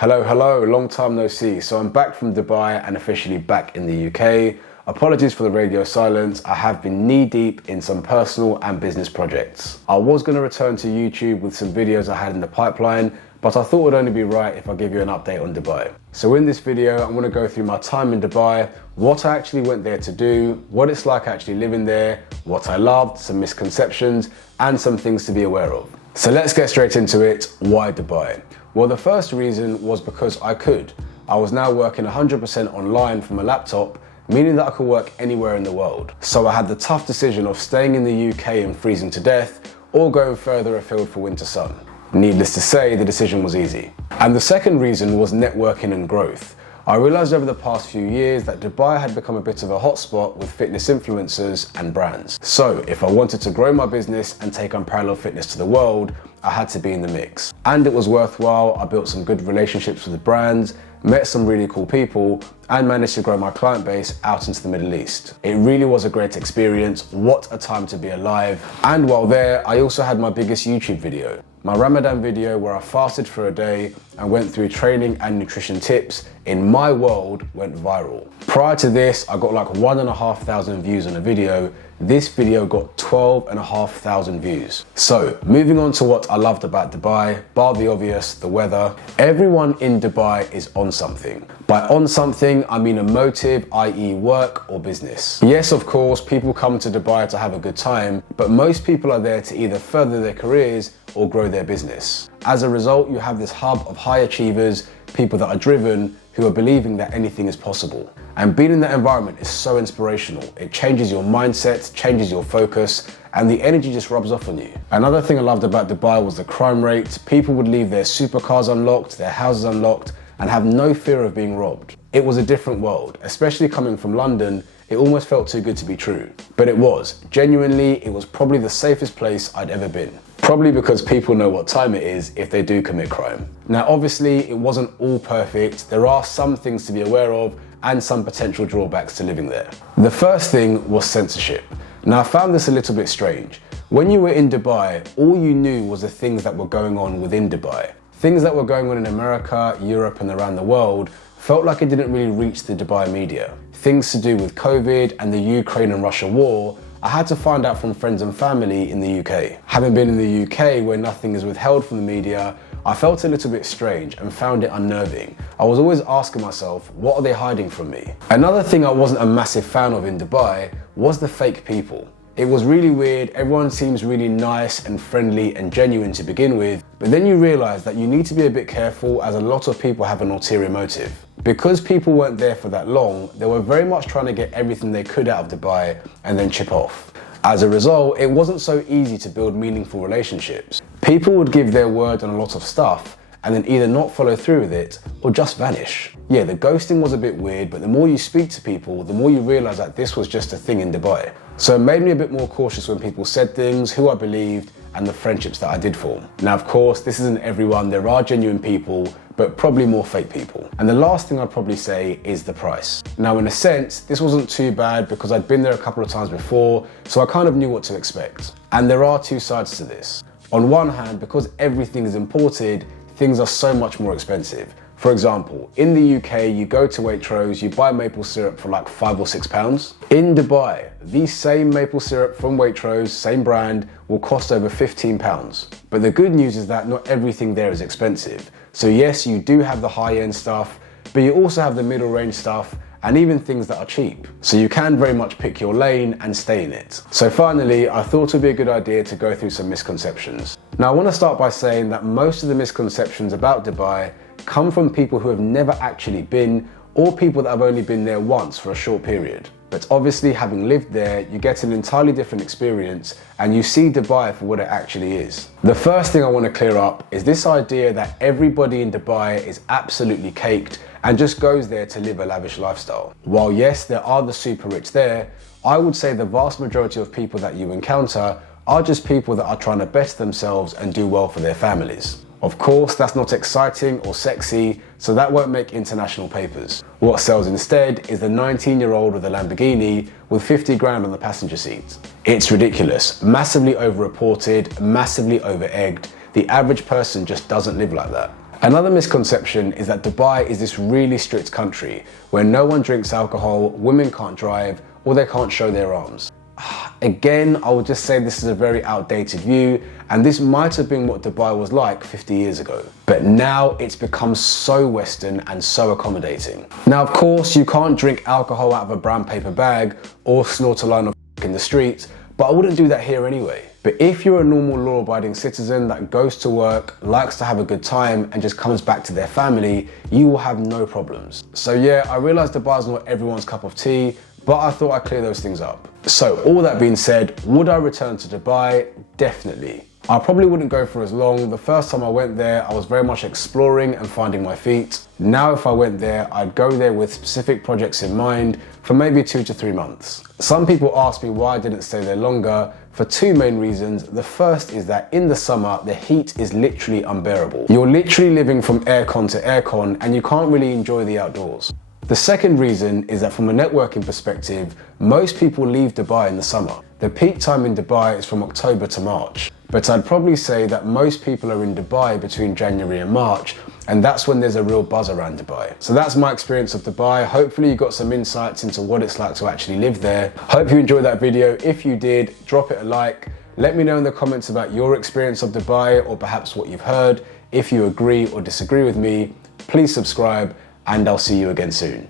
Hello, long time no see. So I'm back from Dubai and officially back in the UK. Apologies for the radio silence. I have been knee deep in some personal and business projects. I was going to return to YouTube with some videos I had in the pipeline, but I thought it would only be right if I give you an update on Dubai. So in this video, I'm going to go through my time in Dubai, what I actually went there to do, what it's like actually living there, what I loved, some misconceptions, and some things to be aware of. So let's get straight into it. Why Dubai? Well, the first reason was because I could. I was now working 100% online from a laptop, meaning that I could work anywhere in the world. So I had the tough decision of staying in the UK and freezing to death, or going further afield for winter sun. Needless to say, the decision was easy. And the second reason was networking and growth. I realized over the past few years that Dubai had become a bit of a hotspot with fitness influencers and brands. So if I wanted to grow my business and take unparalleled fitness to the world, I had to be in the mix. And it was worthwhile. I built some good relationships with the brands, met some really cool people, and managed to grow my client base out into the Middle East. It really was a great experience. What a time to be alive. And while there, I also had my biggest YouTube video. My Ramadan video where I fasted for a day and went through training and nutrition tips in my world went viral. Prior to this, I got like 1,500 views on a video. This video got 12,500 views. So moving on to what I loved about Dubai, bar the obvious, the weather. Everyone in Dubai is on something. By on something, I mean a motive, i.e. work or business. Yes, of course, people come to Dubai to have a good time, but most people are there to either further their careers or grow their business. As a result, you have this hub of high achievers, people that are driven, who are believing that anything is possible. And being in that environment is so inspirational. It changes your mindset, changes your focus, and the energy just rubs off on you. Another thing I loved about Dubai was the crime rate. People would leave their supercars unlocked, their houses unlocked, and have no fear of being robbed. It was a different world, especially coming from London. It almost felt too good to be true. But it was. Genuinely, it was probably the safest place I'd ever been. Probably because people know what time it is if they do commit crime. Now, obviously, it wasn't all perfect. There are some things to be aware of and some potential drawbacks to living there. The first thing was censorship. Now, I found this a little bit strange. When you were in Dubai, all you knew was the things that were going on within Dubai. Things that were going on in America, Europe, and around the world felt like it didn't really reach the Dubai media. Things to do with COVID and the Ukraine and Russia war, I had to find out from friends and family in the UK. Having been in the UK where nothing is withheld from the media, I felt a little bit strange and found it unnerving. I was always asking myself, what are they hiding from me? Another thing I wasn't a massive fan of in Dubai was the fake people. It was really weird. Everyone seems really nice and friendly and genuine to begin with, but then you realize that you need to be a bit careful as a lot of people have an ulterior motive. Because people weren't there for that long, they were very much trying to get everything they could out of Dubai and then chip off. As a result, it wasn't so easy to build meaningful relationships. People would give their word on a lot of stuff and then either not follow through with it or just vanish. Yeah, the ghosting was a bit weird, but the more you speak to people, the more you realize that this was just a thing in Dubai. So it made me a bit more cautious when people said things, who I believed, and the friendships that I did form. Now, of course, this isn't everyone. There are genuine people, but probably more fake people. And the last thing I'd probably say is the price. Now, in a sense, this wasn't too bad because I'd been there a couple of times before, so I kind of knew what to expect. And there are two sides to this. On one hand, because everything is imported, things are so much more expensive. For example, in the UK, you go to Waitrose, you buy maple syrup for like £5 or £6. In Dubai, the same maple syrup from Waitrose, same brand, will cost over £15. But the good news is that not everything there is expensive. So yes, you do have the high-end stuff, but you also have the middle range stuff and even things that are cheap. So you can very much pick your lane and stay in it. So finally, I thought it would be a good idea to go through some misconceptions. Now, I want to start by saying that most of the misconceptions about Dubai come from people who have never actually been, or people that have only been there once for a short period. But obviously, having lived there, you get an entirely different experience and you see Dubai for what it actually is. The first thing I want to clear up is this idea that everybody in Dubai is absolutely caked and just goes there to live a lavish lifestyle. While yes, there are the super rich there, I would say the vast majority of people that you encounter are just people that are trying to best themselves and do well for their families. Of course, that's not exciting or sexy, so that won't make international papers. What sells instead is the 19-year-old with a Lamborghini with 50 grand on the passenger seat. It's ridiculous, massively over-reported, massively over-egged. The average person just doesn't live like that. Another misconception is that Dubai is this really strict country where no one drinks alcohol, women can't drive, or they can't show their arms. Again, I would just say this is a very outdated view, and this might have been what Dubai was like 50 years ago. But now it's become so Western and so accommodating. Now, of course, you can't drink alcohol out of a brown paper bag or snort a line of in the streets, but I wouldn't do that here anyway. But if you're a normal law-abiding citizen that goes to work, likes to have a good time, and just comes back to their family, you will have no problems. So yeah, I realize Dubai's not everyone's cup of tea, but I thought I'd clear those things up. So all that being said, would I return to Dubai? Definitely. I probably wouldn't go for as long. The first time I went there, I was very much exploring and finding my feet. Now if I went there, I'd go there with specific projects in mind for maybe 2 to 3 months. Some people ask me why I didn't stay there longer for 2 main reasons. The first is that in the summer, the heat is literally unbearable. You're literally living from aircon to aircon and you can't really enjoy the outdoors. The second reason is that from a networking perspective, most people leave Dubai in the summer. The peak time in Dubai is from October to March. But I'd probably say that most people are in Dubai between January and March, and that's when there's a real buzz around Dubai. So that's my experience of Dubai. Hopefully you got some insights into what it's like to actually live there. Hope you enjoyed that video. If you did, drop it a like. Let me know in the comments about your experience of Dubai or perhaps what you've heard. If you agree or disagree with me, please subscribe, and I'll see you again soon.